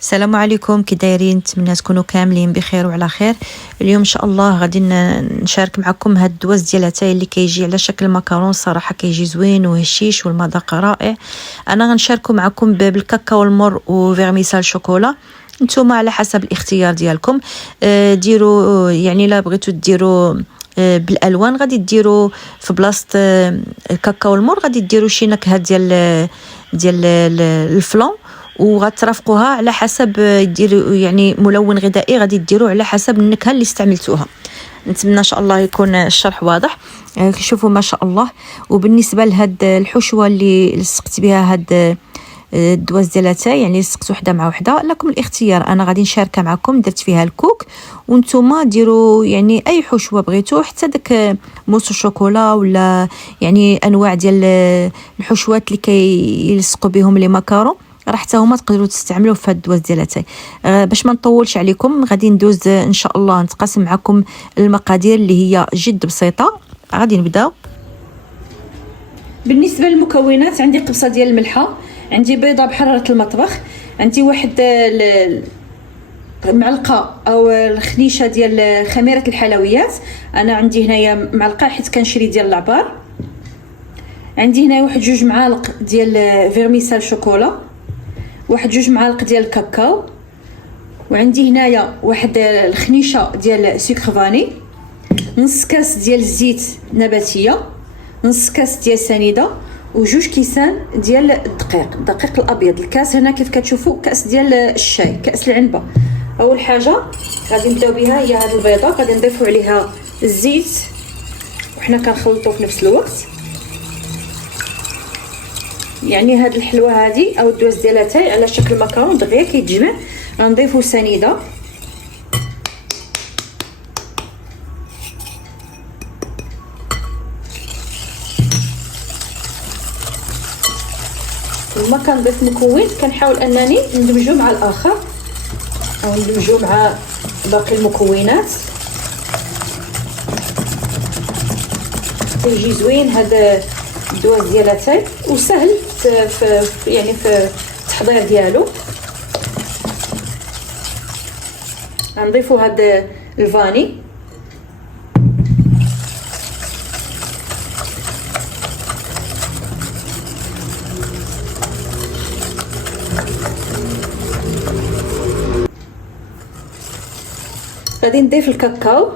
السلام عليكم، كي دايرين؟ نتمنى تكونوا كاملين بخير وعلى خير. اليوم ان شاء الله غادي نشارك معكم هاد الدواز ديال اتاي اللي كيجي على شكل مكرون. صراحه كيجي زوين وهشيش والمذاق رائع. انا غنشاركو معكم بالكاكاو المر وفيرميسال شوكولا. نتوما على حسب الاختيار ديالكم. ديروا يعني لا بغيتو ديروا بالالوان غادي ديروا في بلاصه الكاكاو المر غادي ديروا شي نكهه ديال الفلون، وغترافقوها على حسب ديروا يعني ملون غذائي غادي ديروا على حسب النكهه اللي استعملتوها. نتمنى ان شاء الله يكون الشرح واضح. شوفوا ما شاء الله. وبالنسبه لهاد الحشوه اللي لصقت بها هاد الدواز ديال اتاي، يعني لصقت وحده مع وحده، لكم الاختيار. انا غادي نشاركها معكم، درت فيها الكوك وانتم ديروا يعني اي حشوه بغيتو، حتى داك موس الشوكولا ولا يعني انواع ديال الحشوات اللي كيلصقوا بهم لي ماكارون، راه حتى هما تقدروا تستعملوه في هاد الدواز ديال اتاي. باش ما نطولش عليكم غادي ندوز ان شاء الله نتقاسم معكم المقادير اللي هي جد بسيطه. غادي نبداو. بالنسبه للمكونات، عندي قبصه ديال الملحه، عندي بيضه بحراره المطبخ، عندي واحد معلقه او الخنيشه ديال خميره الحلويات. انا عندي هنايا معلقه حيت كنشري ديال العبار. عندي هنا واحد 2 معالق ديال فيرميسال شوكولا، واحد 2 معالق ديال الكاكاو، وعندي هنايا واحد الخنيشه ديال سكر فاني، نص كاس ديال الزيت نباتيه، نص كاس ديال سنيده، و2 كيسان ديال الدقيق الابيض. الكاس هنا كيف كتشوفوا كاس ديال الشاي، كاس العنبه. اول حاجه غادي نبداو بها هي هذه البيضه، غادي نضيفوا عليها الزيت وحنا كنخلطوا في نفس الوقت. يعني هاد الحلوه هذه او الدواز ديال اتاي على شكل مكرون دغيا كيتجمع. غنضيفوا سنيده، لما كنضيف مكون كنحاول انني ندمجو مع الاخر او ندمجو مع باقي المكونات. كيجي زوين هذا الدواز ديال اتاي وسهل في يعني في التحضير ديالو. غنضيفوا هذا الفاني، غادي نضيف الكاكاو،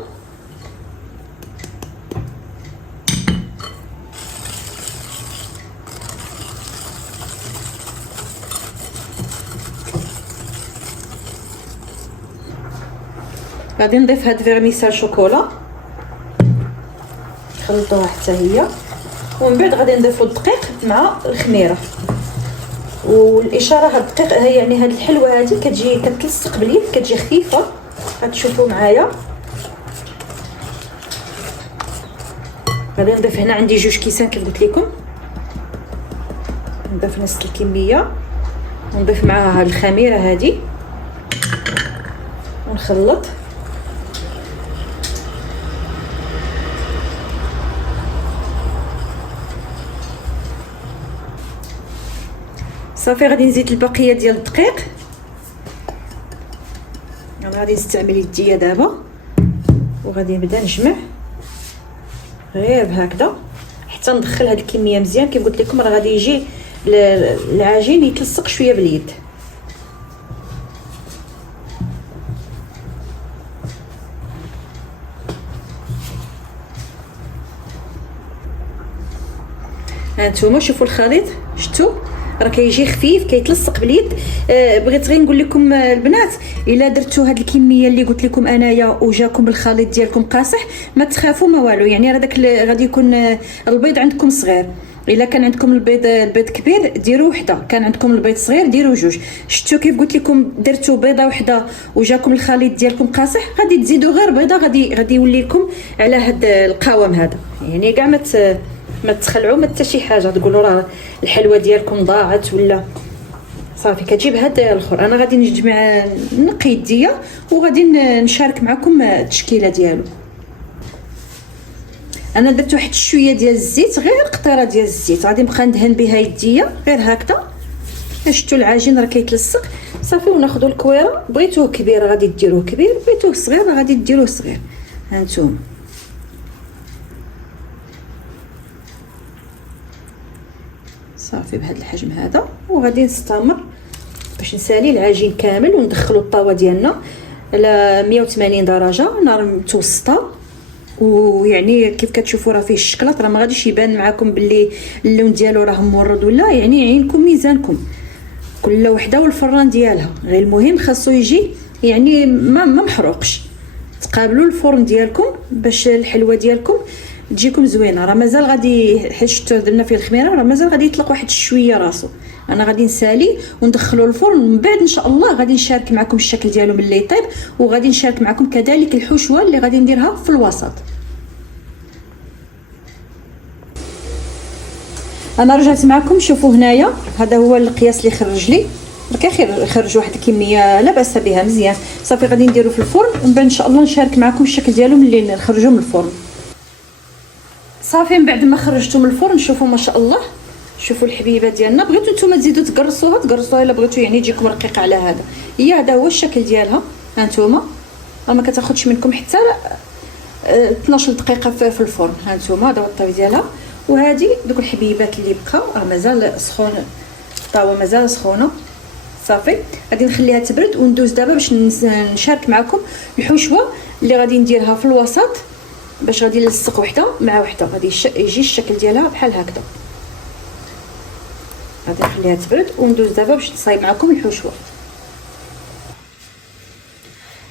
غادي نضيف هاد فيرميسال شوكولا نخلطوها حتى هي، ومن بعد غادي نضيفوا الدقيق مع الخميره. والاشاره هاد الدقيق يعني هاد الحلوه هذه كتجي كتلصق باليد، كتجي خفيفه. غتشوفوا معايا. غادي نضيف هنا عندي 2 كيسان كيف قلت لكم، نضيف نص الكميه ونضيف معاها هاد الخميره هذه ونخلط. صافي غادي نزيد البقيه ديال الدقيق. انا غادي نستعمل يديا دابا وغادي نبدا نجمع غير هكذا حتى ندخل هاد الكميه مزيان. كيف قلت لكم راه غادي يجي العجين يتلصق شويه باليد. هانتوما شوفوا الخليط، شفتوا راه كيجي خفيف كيتلصق باليد. بغيت غير نقول لكم البنات، الا درتوا هاد الكميه اللي قلت لكم انايا وجاكم الخليط ديالكم قاصح ما تخافوا ما والو. يعني راه داك غادي يكون البيض عندكم صغير. الا كان عندكم البيض كبير ديروا وحده، كان عندكم البيض صغير ديروا 2. شفتوا كيف قلت لكم درتوا بيضه وحده وجاكم الخليط ديالكم قاصح، غادي تزيدوا غير بيضه، غادي يولي لكم على هاد القوام هذا. يعني كاع ما تخلعوا ما حتى شي حاجه تقولوا راه الحلوه ديالكم ضاعت ولا صافي. كتجيب هذا الاخر. انا غادي نجمع نقي يديا وغادي نشارك معكم التشكيله ديالو. انا درت واحد شويه ديال الزيت، غير قطره ديال الزيت، غادي نبقى ندهن بها يديا غير هكذا. شفتوا العجين راه كيتلصق. صافي. وناخذوا الكويره، بغيتوه كبير غادي ديروه كبير، بغيتوه صغير غادي ديروه صغير. هانتوما صافي بهذا الحجم هذا. وغادي نستمر باش نسالي العجين كامل وندخلوا الطاوه ديالنا على 180 درجه، نار متوسطه. ويعني كيف كتشوفوا راه فيه الشكلاط، راه ما غاديش يبان معكم باللي اللون ديالو راه مورد ولا، يعني عينكم ميزانكم كل وحده والفران ديالها. غير المهم خاصو يجي يعني ما محروقش. تقابلوا الفرن ديالكم باش الحلوه ديالكم تجيكم زوينه. راه مازال غادي، حيت شفتوا درنا فيه الخميره، راه مازال غادي يطلق واحد شويه راسو. انا غادي نسالي وندخلو الفرن، من بعد ان شاء الله غادي نشارك معكم الشكل ديالو ملي يطيب، وغادي نشارك معكم كذلك الحشوه اللي غادي نديرها في الوسط. انا رجعت معكم، شوفوا هنايا هذا هو القياس اللي خرج لي. بخير خرج واحد الكميه لا باس بها مزيان. صافي غادي نديرو في الفرن، ومن بعد ان شاء الله نشارك معكم الشكل ديالو ملي نخرجوه من الفرن. صافي من بعد ما خرجتو من الفرن، شوفوا ما شاء الله، شوفوا الحبيبه ديالنا. بغيتو نتوما تزيدوا تقرصوها الا بغيتو يعني تجيكم رقيقه على هذا. هذا هو الشكل ديالها. ها نتوما راه ما كتاخذش منكم حتى 12 دقيقه في الفرن. ها نتوما هذا هو الطيب ديالها. وهذه دوك الحبيبات اللي بقاو راه مازال سخون، الطاوه مازال سخونه. صافي غادي نخليها تبرد وندوز دابا باش نشارك معكم الحشوه اللي غادي نديرها في الوسط، باش غادي نلصق وحده مع وحده. غادي يجي الشكل ديالها بحال هكذا. غادي نخليها تبرد وندوز دابا باش نصايب معكم الحشوه.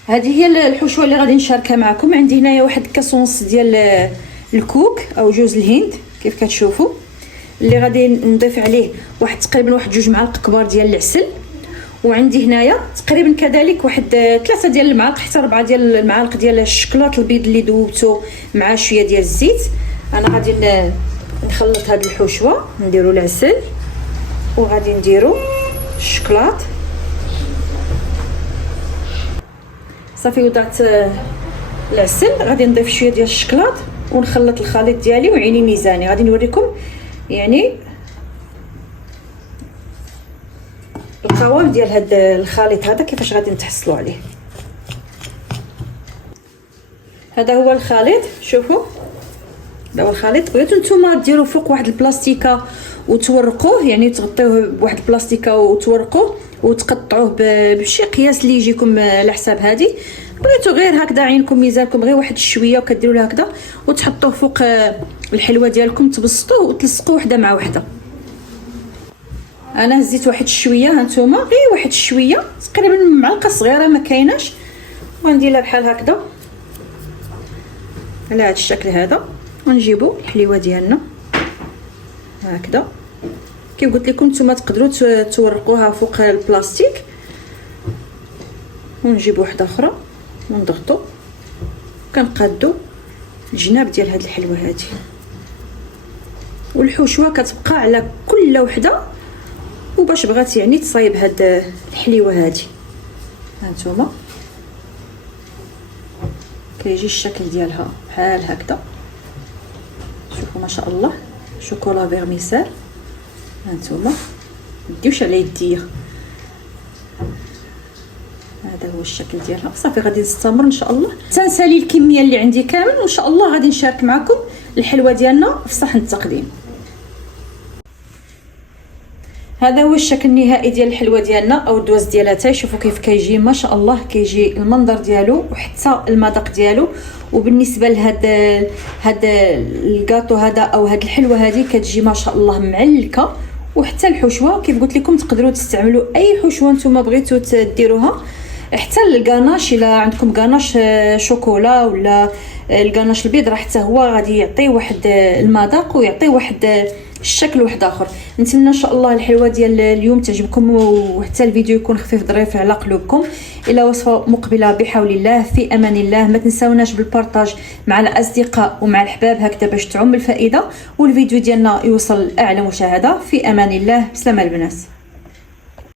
هذه هي الحشوه اللي غادي نشاركها معكم. عندي هنايا واحد كاس ونص ديال الكوك او جوز الهند كيف كتشوفوا، اللي غادي نضيف عليه تقريبا واحد 2 معالق كبار ديال العسل. وعندي هنايا تقريبا كذلك واحد 3 ديال المعالق حتى 4 ديال المعالق ديال الشكلاط البيض اللي ذوبته مع شويه ديال الزيت. انا غادي نخلط هذه الحشوه، نديروا العسل وغادي نديروا الشكلاط. صافي وضعت العسل، غادي نضيف شويه ديال الشكلاط ونخلط الخليط ديالي وعيني ميزاني. غادي نوريكم يعني القوام ديال هذا الخليط هذا كيفاش غادي نتحصلوا عليه. هذا هو الخليط، شوفوا هذا هو الخليط. بغيتو نتوما ديروا فوق واحد البلاستيكه وتورقوه، يعني تغطيوه بواحد البلاستيكه وتورقوه وتقطعوه بشي قياس اللي يجيكم على حساب هذه. بغيتو غير هكذا عينكم ميزانكم غير واحد شويه وكديروا له هكذا وتحطوه فوق الحلوه ديالكم، تبسطوه وتلصقوه وحده مع وحده. انا هزيت واحد شويه، هانتوما غير واحد شويه تقريبا معلقه صغيره ما كايناش، ونديرها بحال هكذا على هذا الشكل هذا. ونجيبوا الحليوه ديالنا هكذا كيف قلت لكم. نتوما تقدروا تورقوها فوق البلاستيك. ونجيب واحده اخرى ونضغطوا، كنقادوا الجناب ديال هذه الحلوه هذه، والحشوه كتبقى على كل وحده. وباش بغات يعني تصايب هاد الحليوه هذه، هانتوما كيجي الشكل ديالها بحال هكذا. شوفوا ما شاء الله، شوكولا فيرميسال. هانتوما مديوش على يديا، هذا هو الشكل ديالها. صافي غادي نستمر ان شاء الله تنسالي الكميه اللي عندي كامل، وان شاء الله غادي نشارك معكم الحلوه ديالنا في صحن التقديم. هذا هو الشكل النهائي ديال الحلوه ديالنا او الدواز ديالها. شوفوا كيف كيجي ما شاء الله، كيجي المنظر ديالو وحتى المذاق ديالو. وبالنسبه لهاد الكاطو هذا او هاد الحلوه هذه كتجي ما شاء الله معلكه. وحتى الحشوه كيف قلت لكم تقدروا تستعملوا اي حشوه نتوما بغيتوا تديروها، حتى الكاناش الا عندكم كاناش شوكولا ولا الكاناش البيض راه حتى هو غادي يعطي واحد المذاق ويعطي واحد الشكل واحد اخر. نتمنى ان شاء الله الحلوه ديال اليوم تعجبكم وحتى الفيديو يكون خفيف ظريف على قلوبكم. الى وصفه مقبله بحول الله، في امان الله. ما تنساوناش بالبارطاج مع الاصدقاء ومع الحباب هكذا باش تعم الفائده والفيديو ديالنا يوصل لاعلى مشاهده. في امان الله، بسلامه البنات.